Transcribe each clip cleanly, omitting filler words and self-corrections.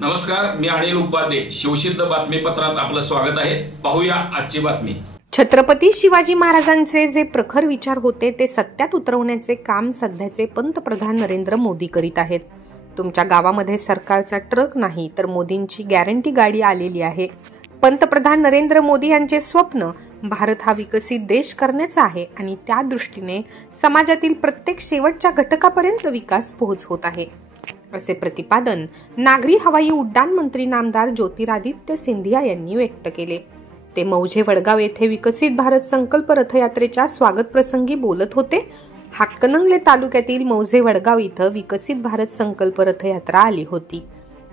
नमस्कार, मी अनिल उपाध्ये. शिवसिद्ध बातमीपत्रात आपलं स्वागत आहे. पाहूया आजची बातमी. छत्रपती शिवाजी महाराजांचे जे प्रखर विचार होते ते सत्यात उतरवण्याचे काम सध्याचे पंतप्रधान नरेंद्र मोदी करीत आहेत. तुमच्या गावामध्ये सरकारचा ट्रक नाही तर मोदींची गॅरंटी गाडी आलेली आहे. पंतप्रधान नरेंद्र मोदी यांचे स्वप्न भारत हा विकसित देश करण्याचा आहे आणि त्या दृष्टीने समाजातील प्रत्येक शेवटच्या घटकापर्यंत विकास पोहोच होत आहे, असे प्रतिपादन नागरी हवाई उड्डाण मंत्री नामदार ज्योतिरादित्य सिंधिया यांनी व्यक्त केले. ते मौजे वडगाव येथे विकसित भारत संकल्प रथयात्रेच्या स्वागत प्रसंगी बोलत होते. हातकणंगले तालुक्यातील मौजे वडगाव इथं विकसित भारत संकल्प रथयात्रा आली होती.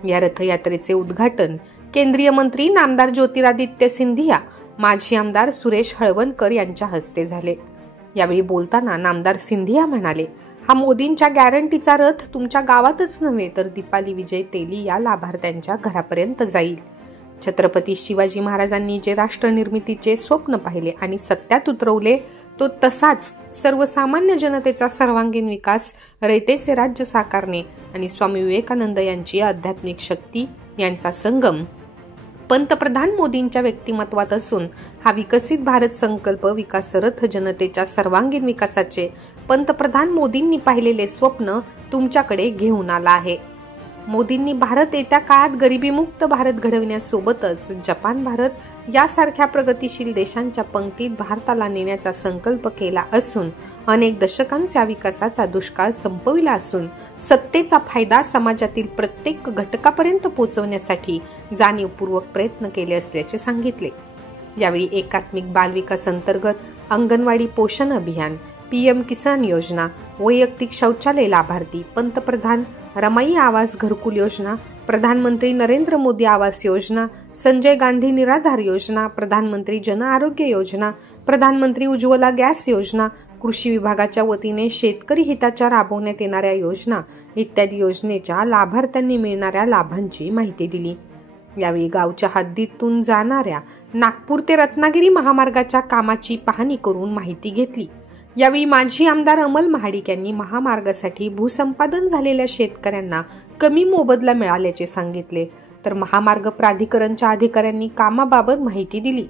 या रथयात्रेचे उद्घाटन केंद्रीय मंत्री नामदार ज्योतिरादित्य सिंधिया, माजी आमदार सुरेश हळवणकर यांच्या हस्ते झाले. यावेळी बोलताना नामदार सिंधिया म्हणाले, हा मोदींच्या गॅरंटीचा रथ तुमच्या गावातच नव्हे तर दीपाली विजय तेली या लाभार्थ्यांच्या घरापर्यंत जाईल. छत्रपती शिवाजी महाराजांनी जे राष्ट्र निर्मितीचे स्वप्न पाहिले आणि सत्यात उतरवले तो तसाच सर्वसामान्य जनतेचा सर्वांगीण विकास, रयतेचे राज्य साकारणे आणि स्वामी विवेकानंद यांची आध्यात्मिक शक्ती यांचा संगम पंतप्रधान मोदींच्या व्यक्तिमत्वात असून हा विकसित भारत संकल्प विकास रथ जनतेच्या सर्वांगीण विकासाचे पंतप्रधान मोदींनी पाहिलेले स्वप्न तुमच्याकडे घेऊन आला आहे. मोदींनी भारत येत्या काळात गरिबीमुक्त भारत घडविण्यासोबतच जपान भारत यासारख्या प्रगतिशील देशांच्या पंक्तीत भारताला नेण्याचा संकल्प केला असून अनेक दशकांच्या विकासाचा दुष्काळ संपविला असून सत्तेचा फायदा समाजातील प्रत्येक घटकापर्यंत पोहोचवण्यासाठी जाणीवपूर्वक प्रयत्न केले असल्याचे सांगितले. यावेळी एकात्मिक बालविकास अंतर्गत अंगणवाडी पोषण अभियान, पीएम किसान योजना, वैयक्तिक शौचालय लाभार्थी, पंतप्रधान रमाई आवास घरकुल योजना, प्रधानमंत्री नरेंद्र मोदी आवास योजना, संजय गांधी निराधार योजना, प्रधानमंत्री जन आरोग्य योजना, प्रधानमंत्री उज्ज्वला गॅस योजना, कृषी विभागाच्या वतीने शेतकरी हिताच्या राबवण्यात येणाऱ्या योजना इत्यादी योजनेच्या लाभार्थ्यांनी मिळणाऱ्या लाभांची माहिती दिली. यावेळी गावच्या हद्दीतून जाणाऱ्या नागपूर ते रत्नागिरी महामार्गाच्या कामाची पाहणी करून माहिती घेतली. यावेळी माजी आमदार अमल महाडिक यांनी महामार्गासाठी भूसंपादन झालेल्या शेतकऱ्यांना कमी मोबदला मिळाल्याचे सांगितले, तर महामार्ग प्राधिकरणच्या अधिकाऱ्यांनी कामाबाबत माहिती दिली.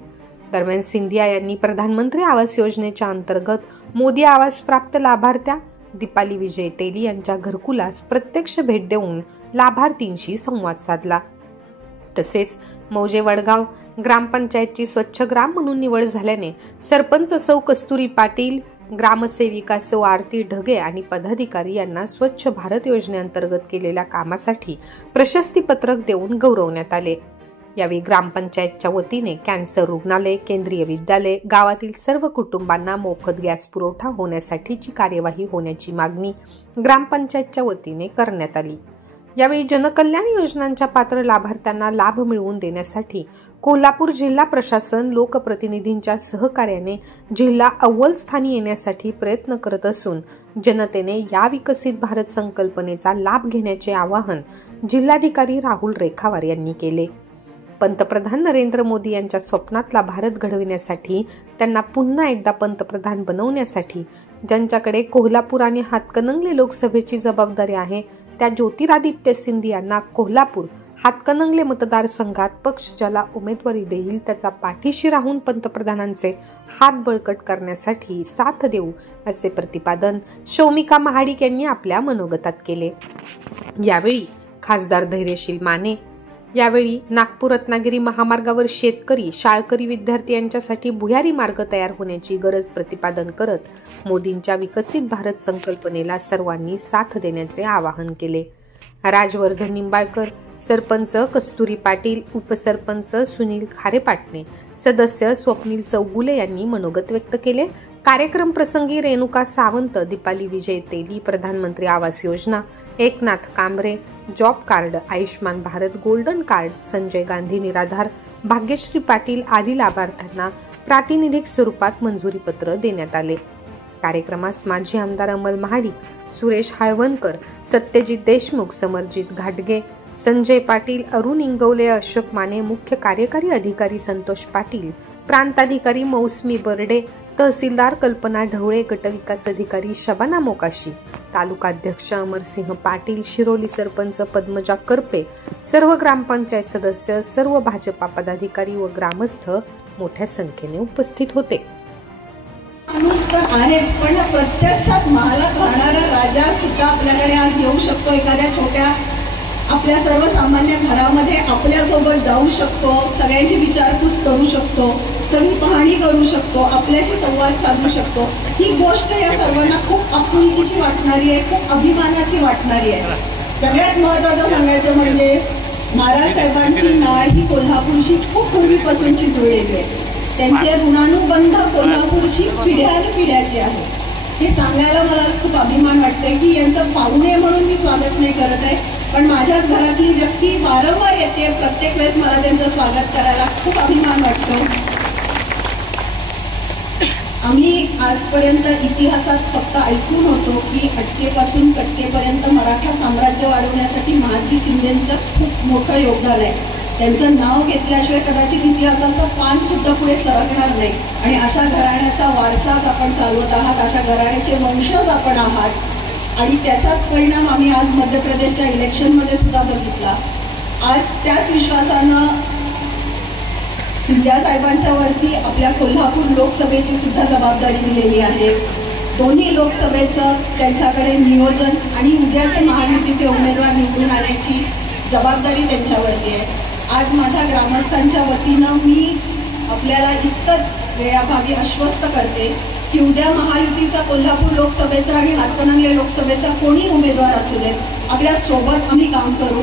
दरम्यान सिंधिया यांनी प्रधानमंत्री आवास योजनेच्या अंतर्गत मोदी आवास प्राप्त लाभार्थ्या दीपाली विजय तेली यांच्या घरकुलास प्रत्यक्ष भेट देऊन लाभार्थींशी संवाद साधला. तसेच मौजे वडगाव ग्रामपंचायतची स्वच्छ ग्राम म्हणून निवड झाल्याने सरपंच सौ कस्तुरी पाटील, ग्रामसेविका सौ आरती ढगे आणि पदाधिकारी यांना स्वच्छ भारत योजनेअंतर्गत केलेल्या कामासाठी प्रशस्ती पत्रक देऊन गौरवण्यात आले. यावेळी ग्रामपंचायतच्या वतीने कॅन्सर रुग्णालय, केंद्रीय विद्यालय, गावातील सर्व कुटुंबांना मोफत गॅस पुरवठा होण्यासाठीची कार्यवाही होण्याची मागणी ग्रामपंचायतच्या वतीने करण्यात आली. यावेळी जनकल्याण योजनांच्या पात्र लाभार्थ्यांना लाभ मिळवून देण्यासाठी कोल्हापूर जिल्हा प्रशासन लोकप्रतिनिधींच्या सहकार्याने जिल्हा अव्वल स्थानी येण्यासाठी प्रयत्न करत असून जनतेने या विकसित भारत संकल्पनेचा लाभ घेण्याचे आवाहन जिल्हाधिकारी राहुल रेखावार यांनी केले. पंतप्रधान नरेंद्र मोदी यांच्या स्वप्नातला भारत घडविण्यासाठी, त्यांना पुन्हा एकदा पंतप्रधान बनवण्यासाठी ज्यांच्याकडे कोल्हापूर आणि हातकणंगले लोकसभेची जबाबदारी आहे त्या ज्योतिरादित्य सिंधियांना कोल्हापूर हातकणंगले मतदारसंघात पक्ष ज्याला उमेदवारी देईल त्याचा पाठीशी राहून पंतप्रधानांचे हात बळकट करण्यासाठी साथ देऊ, असे प्रतिपादन शौमिका महाडिक यांनी आपल्या मनोगतात केले. यावेळी खासदार धैर्यशील माने, यावेळी नागपूर रत्नागिरी महामार्गावर शेतकरी, शाळकरी विद्यार्थी यांच्यासाठी भुयारी मार्ग तयार होण्याची गरज प्रतिपादन करत मोदींच्या विकसित भारत संकल्पनेला सर्वांनी साथ देण्याचे आवाहन केले. राजवर्धन निंबाळकर, सरपंच कस्तुरी पाटील, उपसरपंच सुनील खारेपाटणे, सदस्य स्वप्नील चौगुले यांनी मनोगत व्यक्त केले. कार्यक्रम प्रसंगी रेणुका सावंत, दीपाली विजय तेली, प्रधानमंत्री Awas Yojana, Eknath Kambare, job card, Ayushman Bharat golden card, Sanjay Gandhi निराधार, भाग्यश्री पाटील आदी लाभार्थ्यांना प्रातिनिधिक स्वरूपात मंजुरी पत्र देण्यात आले. कार्यक्रमास माजी आमदार अमल महाडिक, सुरेश हळवणकर, सत्यजित देशमुख, समरजित घाटगे, संजय पाटील, अरुण इंगवले, अशोक माने, मुख्य कार्यकारी अधिकारी संतोष पाटील, प्रांताधिकारी मौसमी बर्डे, तहसीलदार कल्पना ढवळे, गटविकास अधिकारी शबाना मोकाशी, तालुकाध्यक्ष अमरसिंह पाटील, शिरोली सरपंच पद्मजा करपे, सर्व ग्रामपंचायत सदस्य, सर्व भाजपा पदाधिकारी व ग्रामस्थ मोठ्या संख्येने उपस्थित होते. माणूस तर आहेच, पण प्रत्यक्षात महालात राहणारा राजा सुद्धा आपल्याकडे आज येऊ शकतो. एखाद्या छोट्या आपल्या सर्वसामान्य घरामध्ये आपल्यासोबत जाऊ शकतो, सगळ्यांची विचारपूस करू शकतो, सगळी पाहणी करू शकतो, आपल्याशी संवाद साधू शकतो. ही गोष्ट या सर्वांना खूप आपुलकीची वाटणारी आहे, खूप अभिमानाची वाटणारी आहे. सगळ्यात महत्त्वाचं सांगायचं म्हणजे महाराज साहेबांची नाळ ही कोल्हापूरशी खूप पूर्वीपासूनची जुळलेली आहे. त्यांचे ऋणानुबंध कोल्हापूरची पिढ्यानपिढ्याचे आहे. हे सांगायला मला खूप अभिमान वाटतंय की यांचं पाहुणे म्हणून मी स्वागत नाही करत आहे, पण माझ्याच घरातली व्यक्ती वारंवार येते, प्रत्येक वेळेस मला त्यांचं स्वागत करायला खूप अभिमान वाटतो. आम्ही आजपर्यंत इतिहासात फक्त ऐकून होतो की अटकेपासून कटकेपर्यंत मराठा साम्राज्य वाढवण्यासाठी महाजी शिंदेंचं खूप मोठं योगदान आहे. त्यांचं नाव घेतल्याशिवाय कदाचित इतिहासाचं पान सुद्धा पुढे सरकणार नाही. आणि अशा घराण्याचा वारसाच आपण चालवत आहात, अशा घराण्याचे वंशज आपण आहात. आणि त्याचाच परिणाम आम्ही आज मध्य प्रदेशच्या इलेक्शनमध्ये सुद्धा बघितला. आज त्याच विश्वासानं सिंधिया साहेबांच्या वरती आपल्या कोल्हापूर लोकसभेची सुद्धा जबाबदारी दिलेली आहे. दोन्ही लोकसभेचं त्यांच्याकडे नियोजन आणि उद्याचे महायुतीचे उमेदवार निवडून आणण्याची जबाबदारी त्यांच्यावरती आहे. आज माझ्या ग्रामस्थांच्या वतीनं मी आपल्याला इतकंच वेळाभावी आश्वस्त करते की उद्या महायुतीचा कोल्हापूर लोकसभेचा आणि हातकणंगले लोकसभेचा कोणी उमेदवार असू देत, आपल्या सोबत आम्ही काम करू.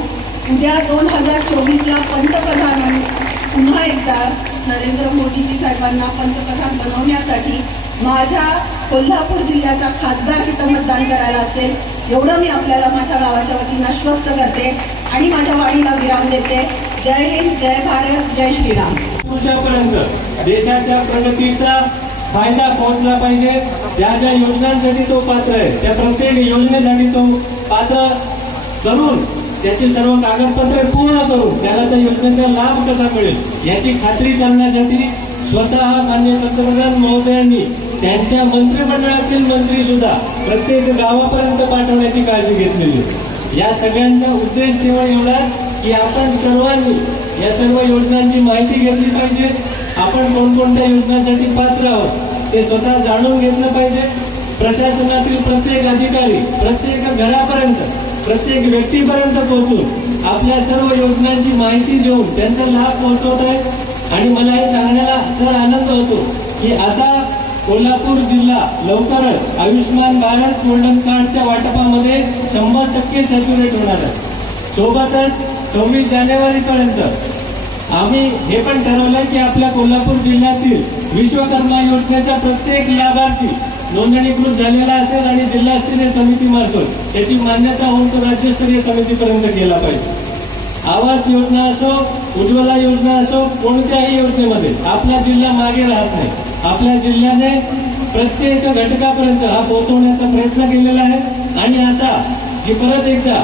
उद्या 2024ला पंतप्रधानांनी पुन्हा एकदा नरेंद्र मोदीजी साहेबांना पंतप्रधान बनवण्यासाठी माझ्या कोल्हापूर जिल्ह्याचा खासदार तिथं मतदान करायला असेल, एवढं मी आपल्याला माझ्या गावाच्या वतीनं आश्वस्त करते आणि माझ्या वाणीला विराम देते. जय हिंद, जय भारत, जय श्रीराम. पुरुषापर्यंत देशाच्या प्रगतीचा फायदा पोहोचला पाहिजे. ज्या ज्या योजनांसाठी तो पात्र आहे त्या प्रत्येक योजनेसाठी तो पात्र करून त्याची सर्व कागदपत्रे पूर्ण करून त्याला त्या योजनेचा लाभ कसा मिळेल याची खात्री करण्यासाठी स्वतः माननीय पंतप्रधान महोदयांनी त्यांच्या मंत्रिमंडळातील मंत्री सुद्धा प्रत्येक गावापर्यंत पाठवण्याची काळजी घेतलेली. या सगळ्यांचा उद्देश केवळ एवढा की आपण सर्वांनी या सर्व योजनांची माहिती घेतली पाहिजे. आपण कोणकोणत्या योजनांसाठी पात्र आहोत ते स्वतः जाणून घेतलं पाहिजे. प्रशासनातील प्रत्येक अधिकारी प्रत्येक घरापर्यंत प्रत्येक व्यक्तीपर्यंत पोहोचून आपल्या सर्व योजनांची माहिती देऊन त्यांचा लाभ पोहोचवत आहे. आणि मला हे सांगण्याला सर आनंद होतो की आता कोल्हापूर जिल्हा लवकरच आयुष्यमान भारत गोल्डन कार्डच्या वाटपामध्ये 100% सॅच्युरेट होणार आहे. सोबतच 26 जानेवारीपर्यंत आम्ही हे पण ठरवलंय की आपल्या कोल्हापूर जिल्ह्यातील विश्वकर्मा योजनेचा प्रत्येक लाभार्थी नोंदणीकृत झालेला असेल आणि जिल्हास्तरीय समितीमार्फत त्याची मान्यता होऊन तो राज्यस्तरीय समितीपर्यंत गेला पाहिजे. आवास योजना असो, उज्ज्वला योजना असो, कोणत्याही योजनेमध्ये आपला जिल्हा मागे राहत नाही. आपल्या जिल्ह्याने प्रत्येक घटकापर्यंत हा पोहोचवण्याचा प्रयत्न केलेला आहे. आणि आता जी परत एकदा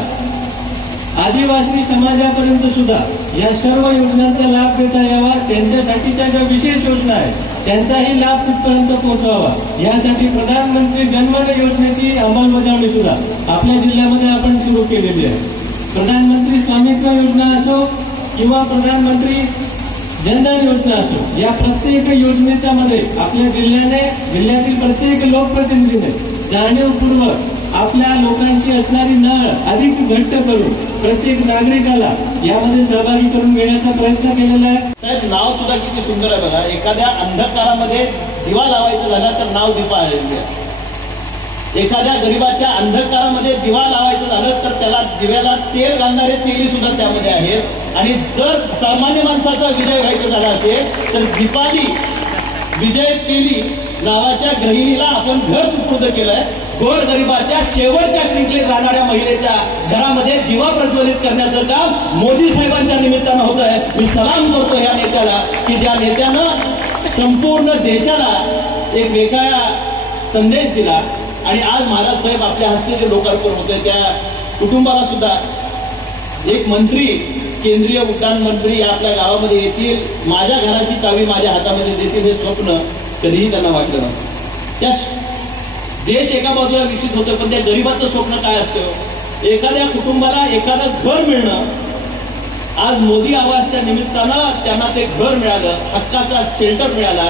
आदिवासी समाजापर्यंत सुद्धा या सर्व योजनांचा लाभ देता यावा, त्यांच्यासाठीच्या ज्या विशेष योजना आहेत त्यांचाही लाभ तिथपर्यंत पोहोचावा यासाठी प्रधानमंत्री जनधन योजनेची अंमलबजावणी सुद्धा आपल्या जिल्ह्यामध्ये आपण सुरू केलेली आहे. प्रधानमंत्री स्वामित्व योजना असो किंवा प्रधानमंत्री जनधन योजना असो, या प्रत्येक योजनेच्या मध्ये आपल्या जिल्ह्यातील प्रत्येक लोकप्रतिनिधीने जाणीवपूर्वक आपल्या लोकांची असणारी नाळ अधिक घट्ट करून प्रत्येक नागरिकाला यामध्ये सहभागी करून घेण्याचा प्रयत्न केलेला आहे. साहेब, नाव सुद्धा किती सुंदर आहे बघा. एखाद्या अंधकारामध्ये दिवा लावायचं झाला तर नाव दीपा आहे. एखाद्या गरीबाच्या अंधकारामध्ये दिवा लावायचं झालं तर त्याला दिव्याला तेल घालणारे तेली सुद्धा त्यामध्ये आहेत. आणि जर सामान्य माणसाचा विजय व्हायचा झाला असेल तर दीपाली विजय तेली नावाच्या गृहिणीला आपण घर सुपूर्द केलंय. गोर गरिबाच्या शेवटच्या श्रृंखलेत राहणाऱ्या महिलेच्या घरामध्ये दिवा प्रज्वलित करण्याचं काम मोदी साहेबांच्या निमित्तानं होत आहे. मी सलाम करतो या नेत्याला की ज्या नेत्यानं संपूर्ण देशाला एक वेगळा संदेश दिला. आणि आज महाराज साहेब आपल्या हस्ते जे लोकार्पण होते त्या कुटुंबाला सुद्धा एक मंत्री, केंद्रीय उड्डाण मंत्री आपल्या गावामध्ये येतील, माझ्या घराची चावी माझ्या हातामध्ये देतील हे स्वप्न कधीही त्यांना वाटलं नसतं. त्या देश एका बाजूला विकसित होतोय, पण त्या गरिबाचं स्वप्न काय असतं? एखाद्या कुटुंबाला एखादं घर मिळणं. आज मोदी आवासच्या निमित्तानं त्यांना ते घर मिळालं, हक्काचा शेल्टर मिळाला,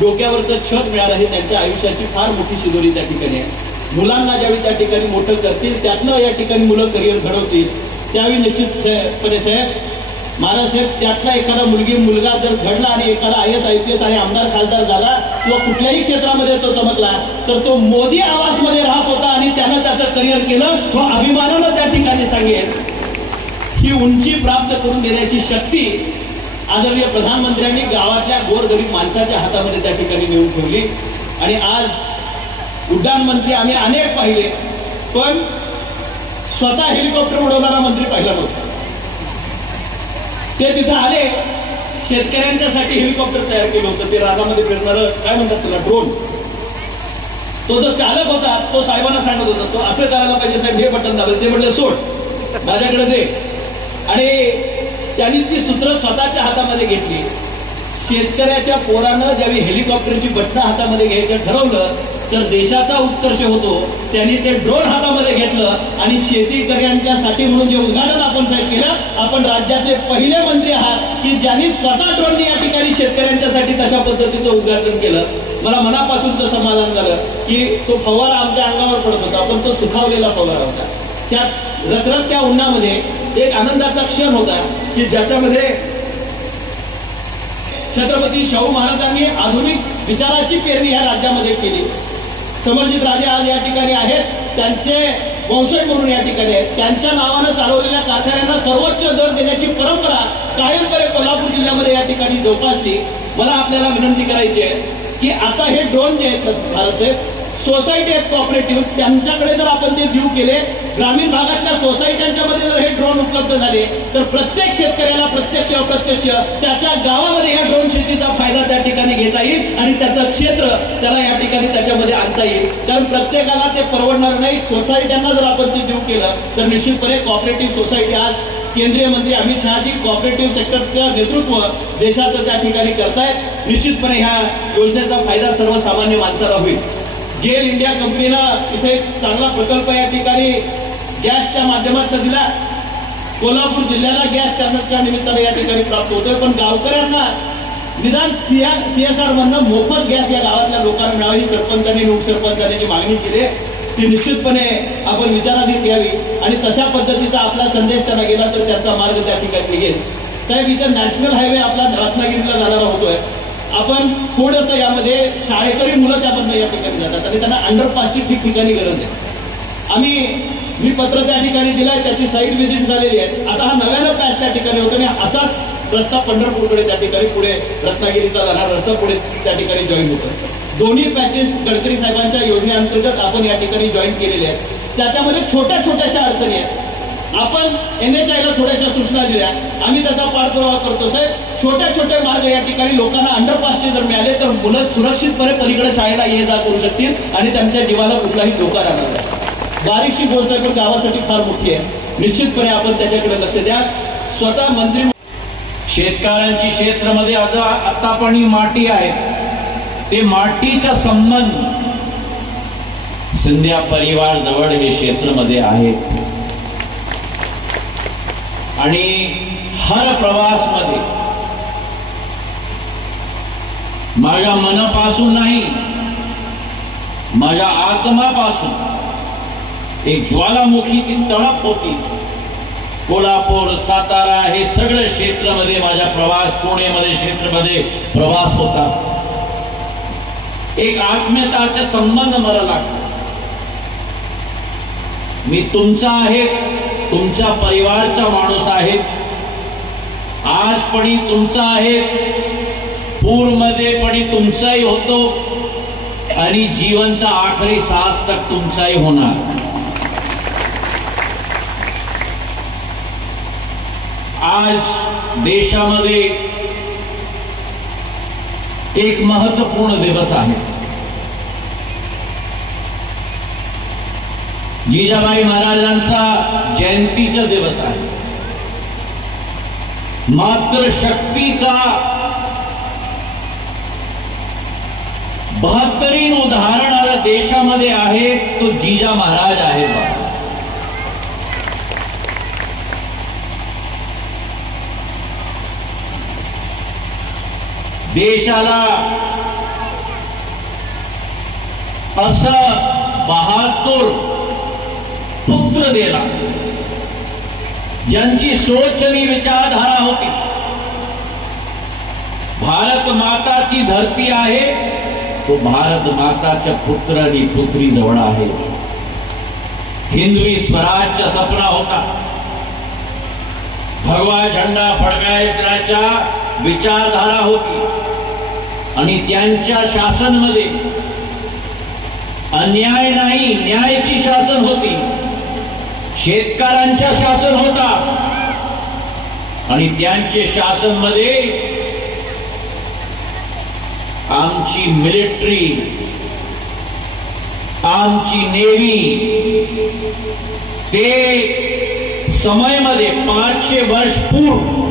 डोक्यावरचं छत मिळालं. हे त्यांच्या आयुष्याची फार मोठी शिदोरी त्या ठिकाणी आहे. मुलांना ज्यावेळी त्या ठिकाणी मोठं करतील, त्यातनं या ठिकाणी मुलं करिअर घडवतील, त्यावेळी निश्चितपणे साहेब महाराजसाहेब त्यातला एखादा मुलगा जर घडला आणि एखादा IAS IPS आणि आमदार खासदार झाला किंवा कुठल्याही क्षेत्रामध्ये तो चमकला, तर तो मोदी आवासमध्ये राहत होता आणि त्यानं त्याचं करिअर केलं. तो अभिमानानं त्या ठिकाणी सांगेल. ही उंची प्राप्त करून देण्याची शक्ती आदरणीय प्रधानमंत्र्यांनी गावातल्या गोरगरीब माणसाच्या हातामध्ये त्या ठिकाणी नेऊन ठेवली. आणि आज उड्डाण मंत्री आम्ही अनेक पाहिले, पण स्वतः हेलिकॉप्टर उडवणारा मंत्री पाहिला नव्हता. ते तिथं आले, शेतकऱ्यांच्यासाठी हेलिकॉप्टर तयार केलं होतं. ते रानामध्ये फिरणारं काय म्हणतात त्याला, ड्रोन. तो जो चालक होता तो साहेबांना सांगत होता, तो असं करायला पाहिजे साहेब, हे बटन दाबलं. ते म्हटलं सोड, माझ्याकडे दे. आणि त्यांनी ती सूत्र स्वतःच्या हातामध्ये घेतली. शेतकऱ्याच्या पोरानं ज्यावेळी हेलिकॉप्टरची बटणं हातामध्ये घ्यायचं ठरवलं, तर देशाचा उत्कर्ष होतो. त्यांनी ते ड्रोन हातामध्ये घेतलं आणि शेतकऱ्यांच्यासाठी म्हणून जे उद्घाटन आपण साहेब केलं, आपण राज्यातले पहिले मंत्री आहात की ज्यांनी स्वतः ड्रोनने या ठिकाणी शेतकऱ्यांच्यासाठी तशा पद्धतीचं उद्घाटन केलं. मला मनापासूनचं समाधान झालं की तो फवारा आमच्या अंगावर पडत होता, पण तो सुखावलेला फवारा होता. त्या रखरखत्या उन्हामध्ये एक आनंदाचा क्षण होता की ज्याच्यामध्ये छत्रपती शाहू महाराजांनी आधुनिक विचाराची पेरणी ह्या राज्यामध्ये केली. समरजित राजे आज या ठिकाणी आहेत, त्यांचे वंशज म्हणून या ठिकाणी आहेत. त्यांच्या नावानं चालवलेल्या कारखान्यांना सर्वोच्च दर देण्याची परंपरा कायमपणे कोल्हापूर जिल्ह्यामध्ये या ठिकाणी जोपासली. मला आपल्याला विनंती करायची आहे की आता हे ड्रोन जे आहेत भारत सोसायटी आहेत कॉपरेटिव्ह, त्यांच्याकडे जर आपण ते देऊ केले, ग्रामीण भागातल्या सोसायट्यांच्या मध्ये जर हे ड्रोन उपलब्ध झाले, तर प्रत्येक शेतकऱ्याला प्रत्यक्ष अप्रत्यक्ष त्याच्या गावामध्ये या ड्रोन शेतीचा फायदा त्या ठिकाणी घेता येईल आणि त्याचं क्षेत्र त्याला या ठिकाणी त्याच्यामध्ये आणता येईल. कारण प्रत्येकाला ते परवडणार नाही. सोसायट्यांना जर आपण ते देऊ केलं तर निश्चितपणे कॉपरेटिव्ह सोसायटी, आज केंद्रीय मंत्री अमित शहाजी कॉपरेटिव्ह सेक्टरचं नेतृत्व देशाचं त्या ठिकाणी करतायत. निश्चितपणे ह्या योजनेचा फायदा सर्वसामान्य माणसाला होईल. गेल इंडिया कंपनीनं इथे एक चांगला प्रकल्प या ठिकाणी गॅसच्या माध्यमातून दिला. कोल्हापूर जिल्ह्याला गॅस करण्याच्या निमित्तानं या ठिकाणी प्राप्त होतोय, पण गावकऱ्यांना निदान CSR मधनं मोफत गॅस या गावातल्या लोकांना मिळावी ही सरपंचांनी उपसरपंचांनी जी मागणी केली ती निश्चितपणे आपण विचाराधीन घ्यावी आणि तशा पद्धतीचा आपला संदेश त्यांना गेला तर त्याचा मार्ग त्या ठिकाणी निघेल. साहेब, इथं नॅशनल हायवे आपला रत्नागिरीला जाणारा होतोय. आपण थोडंसं यामध्ये शाळेकरी मुलं त्यामधनं या ठिकाणी जातात आणि त्यांना अंडरपासची ठिकठिकाणी गरज आहे. मी पत्र त्या ठिकाणी दिलंय, त्याची साईट व्हिजिट झालेली आहे. आता हा नव्यानं पॅच त्या ठिकाणी होतो आणि असाच रस्ता पंढरपूरकडे त्या ठिकाणी पुढे रत्नागिरीचा जाणारा रस्ता पुढे त्या ठिकाणी जॉईन होतो. दोन्ही पॅचेस गडकरी साहेबांच्या योजनेअंतर्गत आपण या ठिकाणी जॉईन केलेले आहेत. त्याच्यामध्ये छोट्या छोट्याशा अडचणी आहेत. आपण NHIला थोड्याशा सूचना दिल्या, आम्ही त्याचा पाठपुरावा करतो. साहेब, छोट्या छोटे मार्ग या ठिकाणी लोकांना अंडरपासचे जर मिळाले तर मुलं सुरक्षितपणे पलीकडे शाळेला ये जा करू शकतील आणि त्यांच्या जीवाला कुठलाही धोका राहणार नाही. बारीकशी गोष्ट पण गावासाठी फार मोठी आहे. निश्चितपणे आपण त्याच्याकडे लक्ष द्या. स्वतः मंत्री शेतकऱ्यांची क्षेत्रामध्ये आता पण ही माती आहे, ते मातीचा संबंध सिंधिया परिवार जवळ हे क्षेत्रामध्ये आहे आणि हर प्रवास मध्ये माझ्या मनापासून नाही, माझ्या आत्मापासून एक ज्वालामुखी ती तळप होती. कोल्हापूर, सातारा हे सगळे क्षेत्रामध्ये माझा प्रवास, पुणेमध्ये क्षेत्रामध्ये प्रवास होता. एक आत्मीयताचा संबंध मला लागतो. मी तुमचा आहे, तुमच्या परिवारचा माणूस आहे, आज पण तुमचा आहे, पूरमध्ये पण तुमचाही होतो आणि जीवनचा आखरी श्वास तक तुमचाही होणार. आज देशामध्ये एक महत्वपूर्ण दिवस आहे. जिजाबाई महाराजांचा जयंतीचा दिवस आहे. मातृशक्तीचा बहात्तरीन उदाहरण आता देशामध्ये आहे, तो जिजा महाराज आहेत बाबा. देशाला असं बहादूर पुत्र दिला, ज्यांची सोच आणि विचारधारा होती. भारत माताची धरती आहे, तो भारत माताच्या पुत्र आणि पुत्री जवळ आहे. हिंदवी स्वराज्य सपना होता. भगवा झेंडा फडकायच्या विचारधारा होती आणि त्यांच्या शासनमध्ये अन्याय नाही, न्यायाची शासन होती. शेतकऱ्यांच्या शासन होता आणि त्यांचे शासनमध्ये आमची मिलिटरी, आमची नेव्ही, ते समयमध्ये 500 वर्ष पूर्व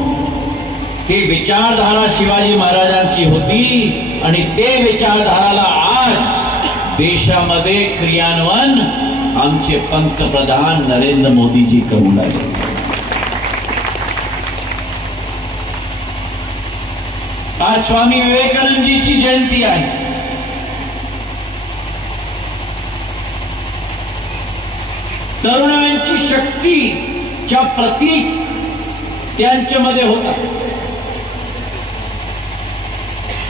ते विचारधारा शिवाजी महाराजांची होती आणि ते विचारधाराला आज देशामध्ये क्रियान्वयन आमचे पंतप्रधान नरेंद्र मोदीजी करू लागले. आज स्वामी विवेकानंदजीची जयंती आहे. तरुणांची शक्तीच्या प्रतीक त्यांच्यामध्ये होता.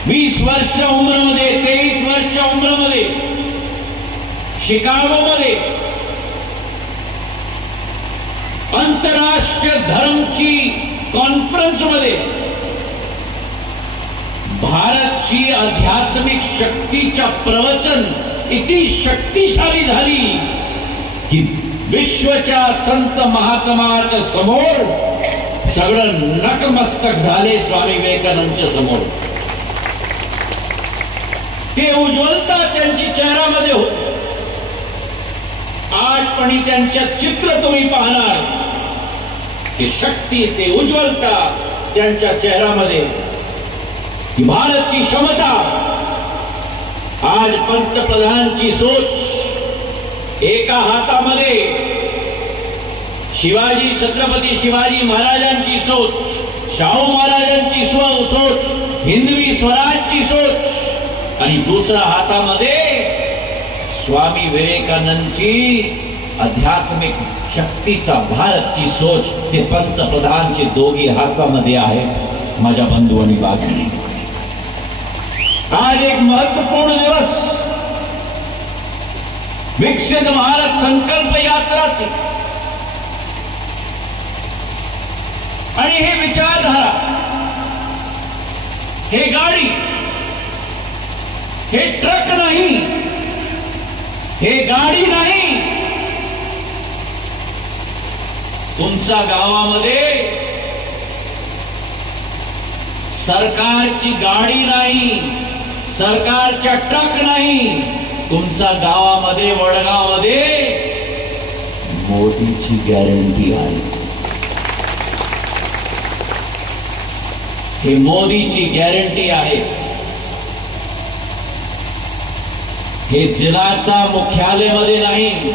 20 वर्ष उम्रमध्ये, 23 वर्ष उम्रमध्ये शिकागोमध्ये आंतरराष्ट्रीय धर्मची कॉन्फरन्समध्ये भारतची आध्यात्मिक शक्तीच्या प्रवचन इतकी शक्तिशाली झाली की विश्वच्या संत महात्माच्या समोर सगळं नकमस्तक झाले. स्वामी विवेकानंदच्या समोर ते उज्ज्वलता त्यांची चेहऱ्यामध्ये होती. आज पण त्यांच्या चित्र तुम्ही पाहणार, ते शक्ती, ते उज्ज्वलता त्यांच्या चेहऱ्यामध्ये, ही भारतची क्षमता. आज पंतप्रधानांची सोच, एका हातामध्ये शिवाजी, छत्रपती शिवाजी महाराजांची सोच, शाहू महाराजांची सोच, हिंदवी स्वराजची सोच आणि दुसऱ्या हातामध्ये स्वामी विवेकानंदची आध्यात्मिक शक्तीचा भारतची सोच. ते पंतप्रधानचे दोघी हातामध्ये आहेत. माझ्या बंधू आणि बांधवांनी, आज एक महत्वपूर्ण दिवस, विकसित भारत संकल्प यात्राची. आणि हे विचारधारा, हे गाडी, हे ट्रक नाही, हे गाडी नाही, तुमच्या गावामध्ये सरकारची गाडी नाही, सरकारच्या ट्रक नाही, तुमच्या गावामध्ये, वडगावमध्ये मोदीची गॅरंटी आहे. हे मोदीची गॅरंटी आहे. हे जिल्ह्याचा मुख्यालयामध्ये नाही,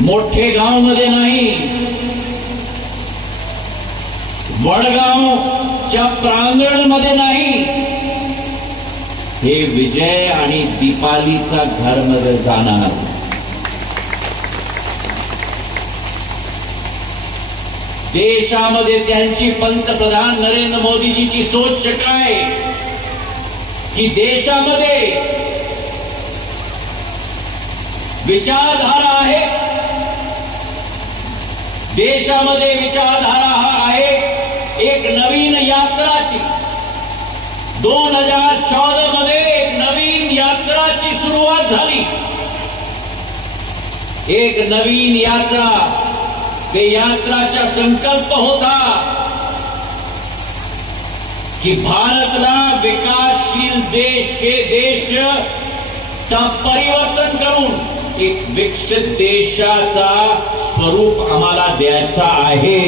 मोठे गावमध्ये नाही, वडगावच्या प्रांगणमध्ये नाही, हे विजय आणि दीपालीचा घरमध्ये जाणार. देशामध्ये त्यांची पंतप्रधान नरेंद्र मोदीजीची सोच काय की देशामध्ये विचारधारा आहे. देशामध्ये विचारधारा आहे एक नवीन यात्राची. 2014 मध्ये एक नवीन यात्राची सुरुवात झाली. एक नवीन यात्रा, ते यात्राचा संकल्प होता की भारतला विकासशील देश हे देशचा परिवर्तन करून एक विकसित देशाचा स्वरूप आम्हाला द्यायचा आहे.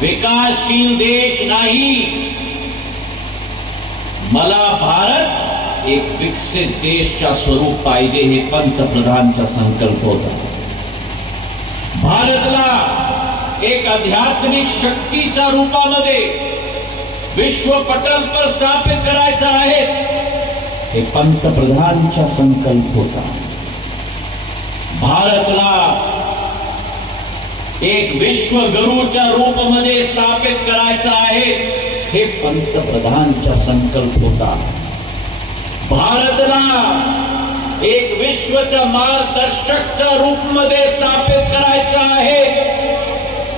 विकासशील देश नाही, मला भारत एक विकसित देशचा स्वरूप पाहिजे हे पंतप्रधानचा संकल्प होता. भारतला एक आध्यात्मिक शक्तीच्या रूपामध्ये विश्व पटल पर स्थापित करायचं आहे हे पंतप्रधानचा संकल्प होता. भारतला एक विश्व गुरुच्या रूपामध्ये स्थापित करायचं आहे हे पंतप्रधानचा संकल्प होता. भारतला एक विश्वच्या मार्गदर्शकच्या रूपामध्ये स्थापित करायचं आहे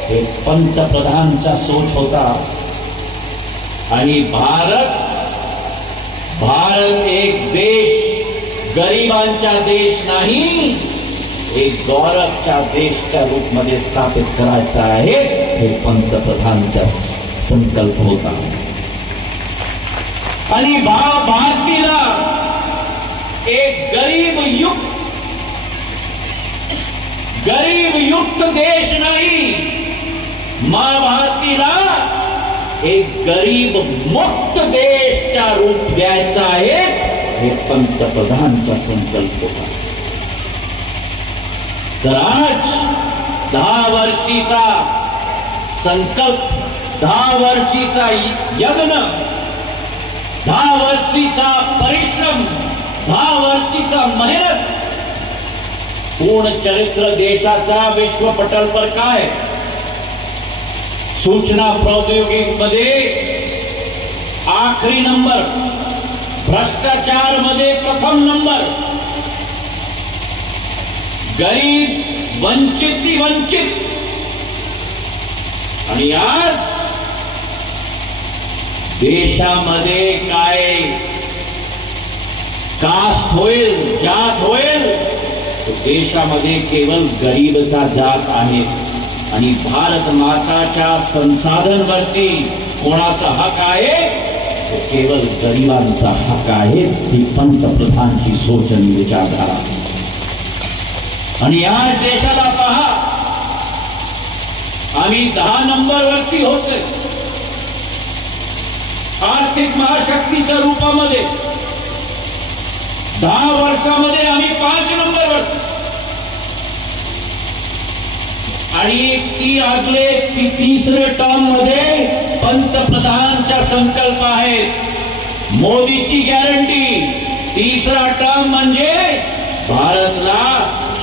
हे पंतप्रधानचा सोच होता. आणि भारत एक देश गरिबांचा देश नाही, एक गौरवच्या देशच्या रूपामध्ये स्थापित करायचा आहे हे पंतप्रधानचा संकल्प होता. आणि भारतीला एक गरीब युक्त देश नाही, मां भारतीला एक गरीब मुक्त देशचा रूप द्यायचा आहे हे पंतप्रधानचा संकल्प होता. तर आज 10 वर्षीचा संकल्प, 10 वर्षीचा यज्ञ, 10 वर्षीचा परिश्रम, 10 वर्षीचा मेहनत, पूर्ण चरित्र देशाचा विश्व पटल पर काय, सूचना प्रौद्योगिकी मध्ये आखरी नंबर, भ्रष्टाचार मध्ये प्रथम नंबर, गरीब वंचित. आणि आज देशामध्ये काय कास्ट होईल, जात होईल, तो देशामध्ये केवळ गरीबचा जात आहे. आणि भारत माताच्या संसाधनवरती कोणाचा हक आहे, तो केवळ गरिबांचा हक आहे. ही पंतप्रधानची सोच आणि विचारधारा. आणि आज देशाला पहा, आम्ही 10 नंबरवरती होते आर्थिक महाशक्तीच्या रूपामध्ये. 10 वर्षामध्ये आम्ही 5 नंबरवरती. आणि ती तिसरे टर्म मध्ये पंतप्रधानचा संकल्प आहे, मोदीची गॅरंटी. तिसरा टर्म म्हणजे भारतला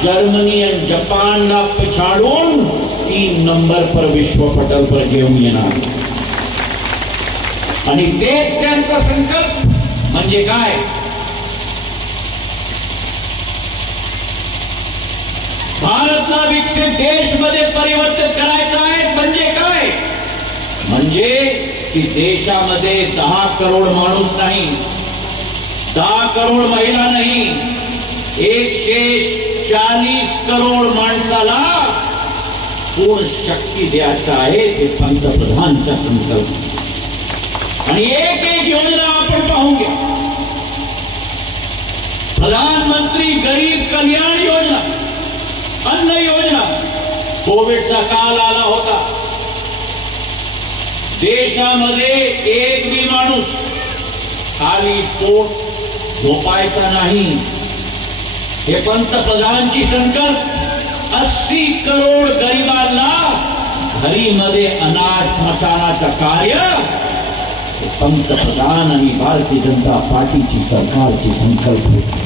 जर्मनी आणि जपानला पिछाडून 3 नंबर पर विश्व पटल पर घेऊन येणार. आणि तेच त्यांचा संकल्प म्हणजे काय, भारतला विकसित देशमध्ये परिवर्तित करायचं आहे. म्हणजे काय, म्हणजे की देशामध्ये 10 करोड माणूस नाही, 10 करोड महिला नाही, 140 करोड माणसाला पूर्ण शक्ती द्यायचा आहे ते पंतप्रधानचा संकल्प. आणि एक योजना आपण पाहून घ्या. प्रधानमंत्री गरीब कल्याण योजना, अन्न योजना. कोविडचा काल आला होता, देशामध्ये एक बी माणूस खाली पोट झोपायचा नाही. हे पंतप्रधानची संकल्प. 80 करोड गरिबांना घरीमध्ये अनाज पोहोचवण्याचं कार्य पंतप्रधान आणि भारतीय जनता पार्टीची सरकारची संकल्प होती.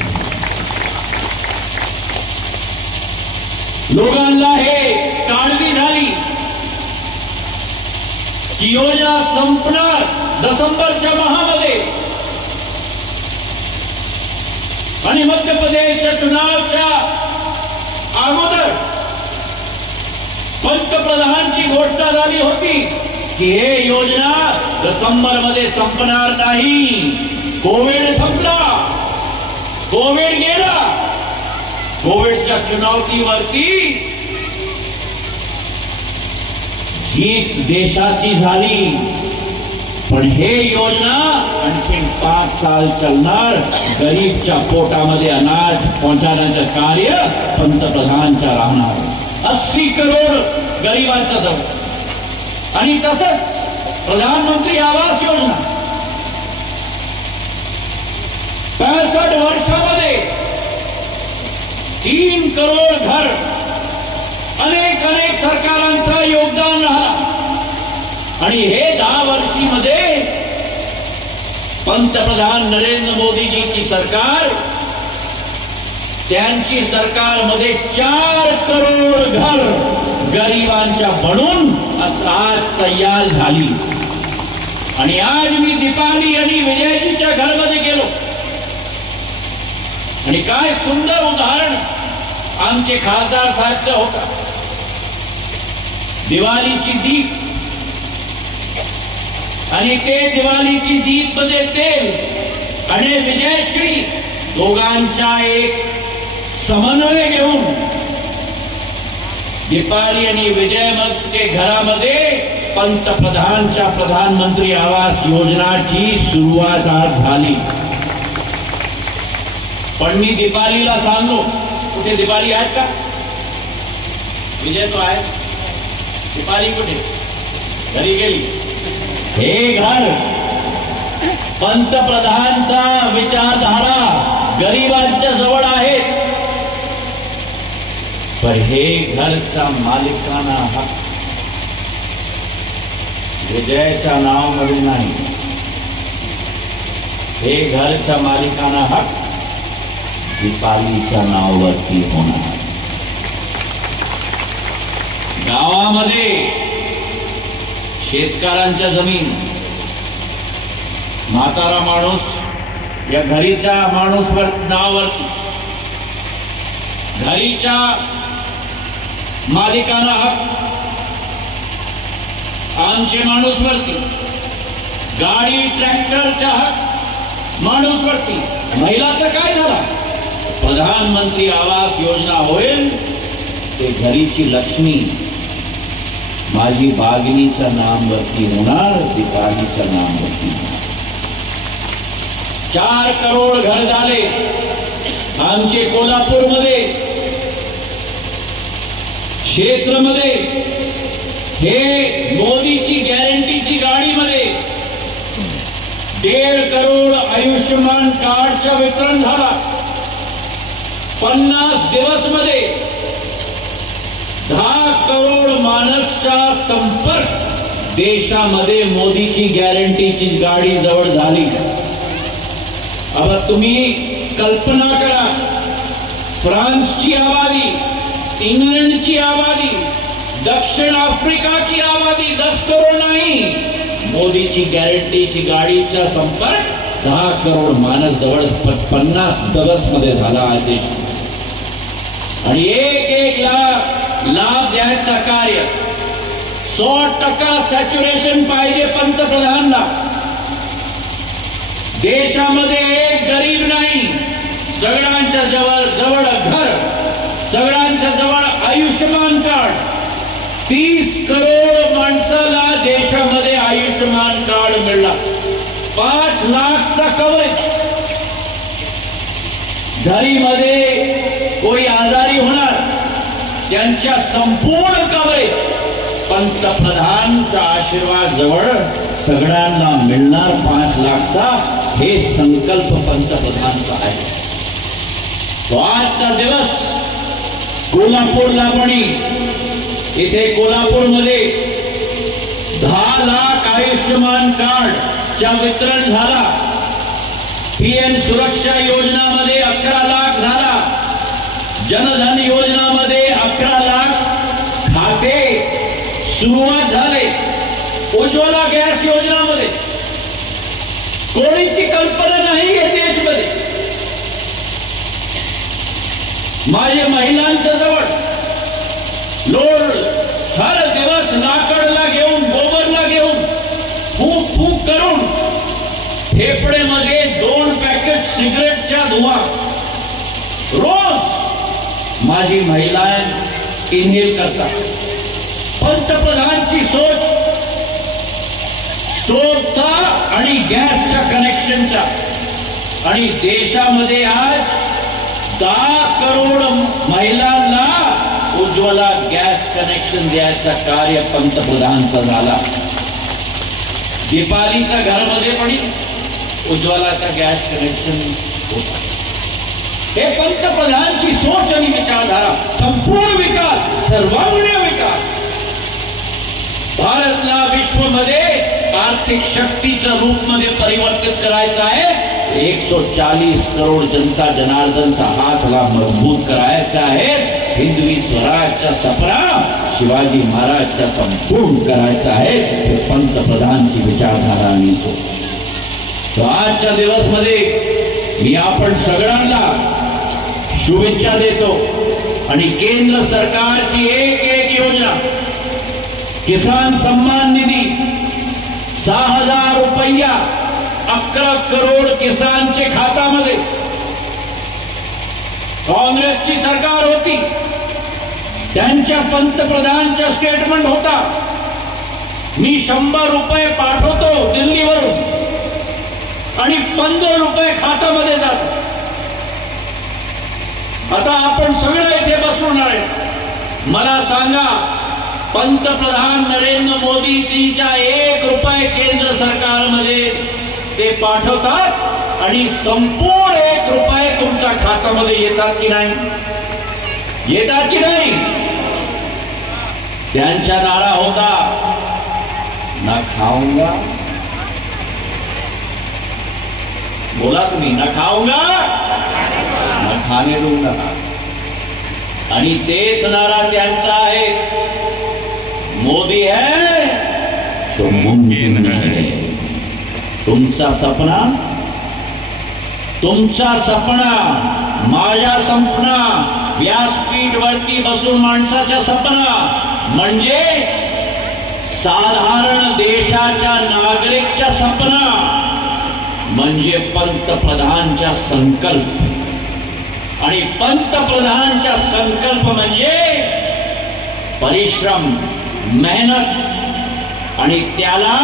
लोकांना हे काळजी झाली की योजना संपणार डिसेंबरच्या महिन्यामध्ये. आणि मध्य प्रदेशच्या चुनावच्या अगोदर पंतप्रधानची घोषणा झाली होती की हे योजना डिसेंबरमध्ये संपणार नाही. कोविड संपला, कोविड गेला. कोविडच्या चुनौतीवरती जीत देशाची झाली. पण हे योजना आणखी 5 साल चालणार. गरीबच्या पोटामध्ये अनाज पोहोचवण्याचं कार्य पंतप्रधानच्या राहणार. 80 करोड गरिबांचा जवळ. आणि तसंच प्रधानमंत्री आवास योजना वर्षामध्ये 3 करोड घर अनेक सरकारांचं योगदान राहिलं आणि हे 10 वर्षीमध्ये पंतप्रधान नरेंद्र मोदीजीची सरकार, त्यांची सरकारमध्ये 4 करोड घर गरिबांच्या बनून आज तयार झाली. आणि आज मी दीपाली आणि विजयजीच्या घरमध्ये गेलो आणि काय सुंदर उदाहरण आमचे खासदार साहेबचं होतं. दिवाळीची दीप आणि ते दिवाळीची दीप मध्ये तेल आणि विजयश्री दोघांचा एक समन्वय घेऊन दीपाली आणि विजय मग ते घरामध्ये पंतप्रधानच्या प्रधानमंत्री आवास योजनाची सुरुवात आज झाली. पण मी दीपालीला सांगलो, कुठे दीपाली आहेत का? विजय तो आहे, दीपाली कुठे? घरी गेली. हे घर पंतप्रधानचा विचारधारा गरिबांच्या जवळ आहे, पण हे घरचा मालिकाना हक्क विजयच्या नावामध्ये नाही. हे घरच्या मालिकाना हक्क दीपालीच्या नावावरती होणार. गावामध्ये शेतकऱ्यांच्या जमीन, म्हातारा माणूस या घरीच्या माणूसवर नावावरती, घरीच्या मालिकाना हक्क आमचे माणूसवरती, गाडी ट्रॅक्टरचा हक्क माणूसवरती. महिलाचं काय झालं? प्रधानमंत्री आवास योजना होईल ते घरीची लक्ष्मी माझी बागिनीच्या नामवरती होणार, दीपालीच्या नामवरती. 4 करोड घर झाले आमचे कोल्हापूरमध्ये, क्षेत्रमध्ये. हे मोदीची गॅरंटीची गाडीमध्ये 1.5 करोड आयुष्यमान कार्डचं वितरण झाला. 50 दिवसमध्ये 10 करोड माणसाचा संपर्क देशामध्ये मोदीची गॅरंटीची गाडी जवळ झाली. आता तुम्ही कल्पना करा, फ्रान्सची आबादी, इंग्लंडची आबादी, दक्षिण आफ्रिकाची आबादी 10 करोड नाही, मोदीची गॅरंटीची गाडीचा संपर्क 10 करोड माणस जवळ 50 दिवसमध्ये झाला आहे देश. आणि एक लाभ द्यायचं कार्य 100% सॅच्युरेशन पाहिजे पंतप्रधानला. देशामध्ये एक गरीब नाही, सगळ्यांच्या जवळ घर, सगळ्यांच्या जवळ आयुष्यमान कार्ड. 30 करोड माणसाला देशामध्ये आयुष्यमान कार्ड मिळाला. 5 लाखचा कव्हरेज. घरीमध्ये कोणी आजारी होणार त्यांच्या संपूर्ण कव्हरेज पंतप्रधानचा आशीर्वाद जवळ सगळ्यांना मिळणार 5 लाखचा. हे संकल्प पंतप्रधानचा आहे. तो आजचा दिवस कोल्हापूरला पणी, इथे कोल्हापूरमध्ये 10 लाख आयुष्यमान कार्डचा वितरण झाला. पीएम सुरक्षा योजनामध्ये 11 लाख झाला. जनधन योजनामध्ये 11 लाख खाते सुरुवात झाले. उज्ज्वला गॅस योजनामध्ये कोणीची कल्पना नाही या देशमध्ये. माझ्या महिलांच्या जवळ लोड हर दिवस लाकडला घेऊन, गोबरला घेऊन फूक करून फेफडेमध्ये 2 पॅकेट सिगरेटच्या धुवा रोज माझी महिला इनहेल करतात. पंतप्रधानची सोच स्टोव्हचा आणि गॅसच्या कनेक्शनचा. आणि देशामध्ये आज 10 करोड महिलांना उज्ज्वला गॅस कनेक्शन द्यायचा कार्य पंतप्रधानचा झाला. दीपालीच्या घरामध्ये पण उज्ज्वलाचा गॅस कनेक्शन होता. हे पंतप्रधानांची सोच आणि विचारधारा, संपूर्ण विकास, सर्वांगीण विकास, भारतला विश्वमध्ये आर्थिक शक्तीच्या रूपमध्ये परिवर्तित करायचं आहे. 140 करोड जनता जनार्दनचा हातला मजबूत करायचा आहे. हिंदवी स्वराजचा सपना शिवाजी महाराजचा संपूर्ण करायचा आहे. हे पंतप्रधानांची विचारधारा आणि सोच. तो आजच्या दिवसमध्ये मी आपण सगळ्यांना शुभेच्छा देतो आणि केंद्र सरकारची एक योजना, किसान सन्मान निधी 6,000 रुपया 11 करोड किसानचे खात्यामध्ये. काँग्रेसची सरकार होती, त्यांच्या पंतप्रधानांचा स्टेटमेंट होता, मी 100 रुपये पाठवतो दिल्लीवरून आणि 15 रुपये खात्यामध्ये जातो. आता आपण सगळे इथे बसून आहे, मला सांगा, पंतप्रधान नरेंद्र मोदीजीच्या 1 रुपये केंद्र सरकारमध्ये ते पाठवतात आणि संपूर्ण 1 रुपये तुमच्या खात्यामध्ये येतात की नाही? येतात की नाही? त्यांचा नारा होता, ना खाऊंगा, बोला तुम्ही, ना खाऊंगा ना खाने दूंगा. आणि तेच नारा त्यांचा आहे, मोदी है तो मुमकिन है. तुमचा सपना, माझा सपना, व्यासपीठवरती बसून माणसाचा सपना म्हणजे साधारण देशाच्या नागरिकचा सपना म्हणजे पंतप्रधानचा संकल्प. आणि पंतप्रधानचा संकल्प म्हणजे परिश्रम, मेहनत आणि त्याला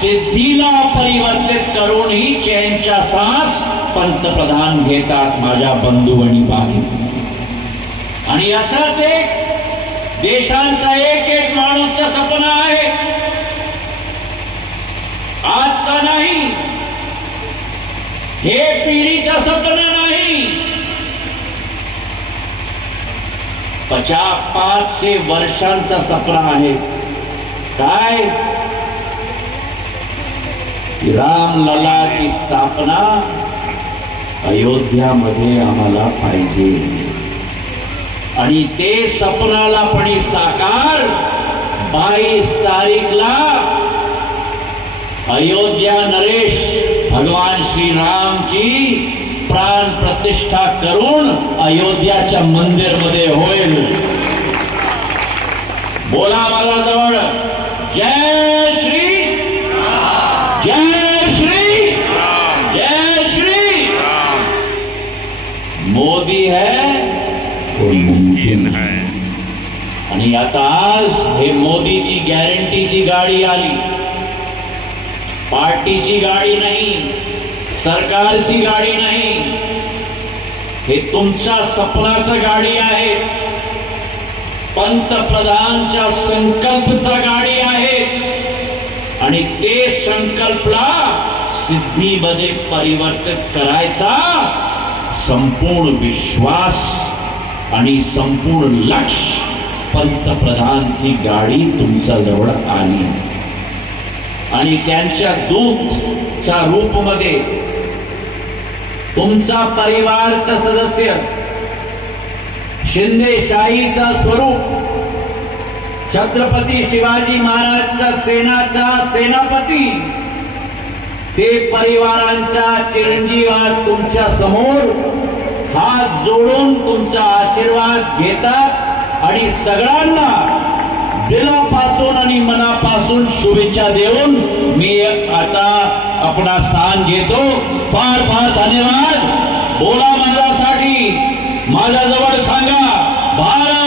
सिद्धीला परिवर्तित करून ही चैनचा श्वास पंतप्रधान घेतात, माझ्या बंधू आणि बांधू. आणि असाच एक देशांचा एक माणूसचा सपना आहे, आजचा नाही, हे पिढीचा सपना नाही. 500 वर्षांचा सपना आहे. काय? रामललाची स्थापना अयोध्यामध्ये आम्हाला पाहिजे. आणि ते सपनाला पण साकार 22 तारीखला अयोध्या नरेश भगवान श्रीरामची प्राण प्रतिष्ठा करून अयोध्याच्या मंदिरमध्ये होईल. बोला मला जवळ, जय श्री, जय श्री, जय श्री. मोदी है तो मुमकिन है. आणि आता आज हे मोदीची गॅरंटीची गाडी आली, पार्टीची गाडी नाही, सरकारची गाडी नाही, हे तुमच्या सपनाचं गाडी आहे, पंतप्रधानच्या संकल्पचा गाडी आहे. आणि ते संकल्पला सिद्धीमध्ये परिवर्तित करायचा संपूर्ण विश्वास आणि संपूर्ण लक्ष पंतप्रधानची गाडी तुमच्या जवळ आली. आणि त्यांच्या दूतच्या रूपमध्ये तुमचा परिवारचा सदस्य, शिंदेशाहीचा स्वरूप, छत्रपती शिवाजी महाराजचा सेनाचा सेनापती, ते परिवारांच्या चिरंजीवात तुमच्या समोर हात जोडून तुमचा आशीर्वाद घेतात आणि सगळ्यांना दिलापासून आणि मनापासून शुभेच्छा देऊन मी आता आपला स्थान घेतो. फार फार धन्यवाद. बोला माझ्यासाठी, माझ्याजवळ सांगा, भारत